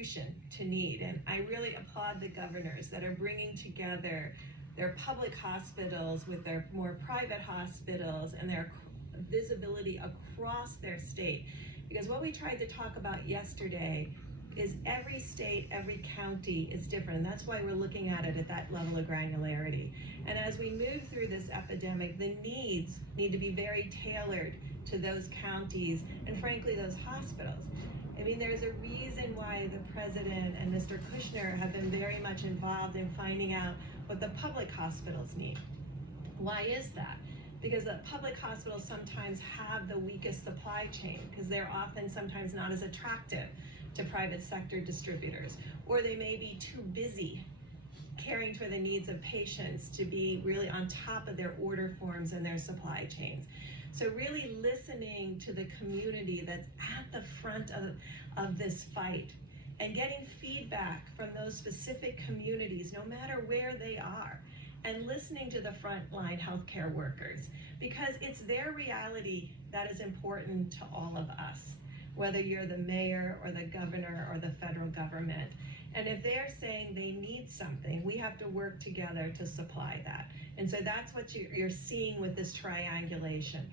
distribution to need. And I really applaud the governors that are bringing together their public hospitals with their more private hospitals and their visibility across their state. Because what we tried to talk about yesterday is every state, every county is different. That's why we're looking at it at that level of granularity. And as we move through this epidemic, the needs need to be very tailored to those counties and frankly, those hospitals. I mean, there's a reason why the president and Mr. Kushner have been very much involved in finding out what the public hospitals need. Why is that? Because the public hospitals sometimes have the weakest supply chain because they're often sometimes not as attractive to private sector distributors, or they may be too busy caring for the needs of patients to be really on top of their order forms and their supply chains. So really listening to the community that's at the front of this fight and getting feedback from those specific communities, no matter where they are, and listening to the frontline healthcare workers, because it's their reality that is important to all of us, whether you're the mayor or the governor or the federal government. And if they're saying they need something, we have to work together to supply that. And so that's what you're seeing with this triangulation.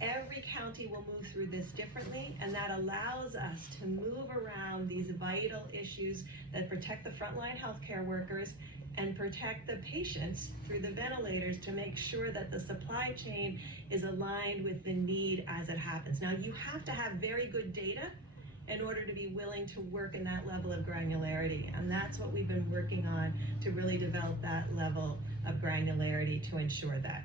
Every county will move through this differently, and that allows us to move around these vital issues that protect the frontline healthcare workers and protect the patients through the ventilators to make sure that the supply chain is aligned with the need as it happens. Now, you have to have very good data in order to be willing to work in that level of granularity. And that's what we've been working on to really develop that level of granularity to ensure that.